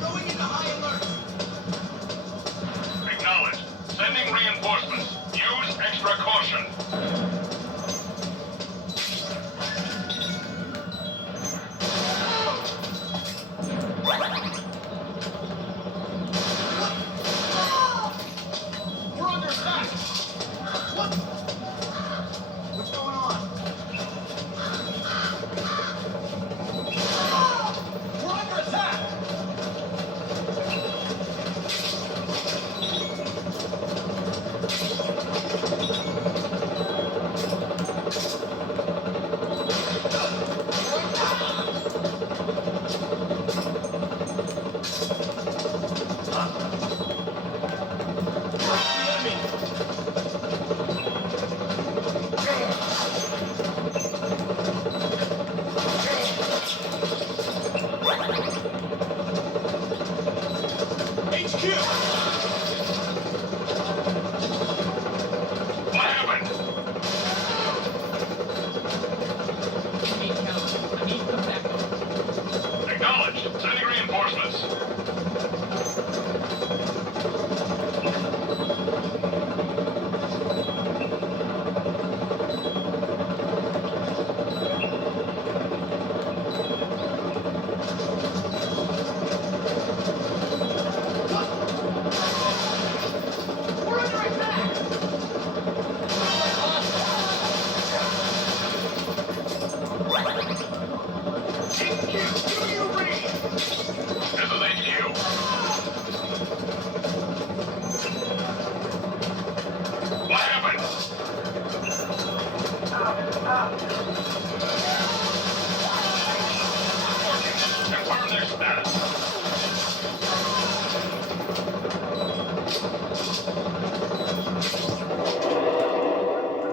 Going into high alert. Acknowledged. Sending reinforcements. Use extra caution. We're under attack. What? What's going on? We're under attack. HQ! What happened? Hey, Cal, I need some backup. Acknowledged. Sending reinforcements. We're under attack! HQ, do you read? This is HQ. What happened?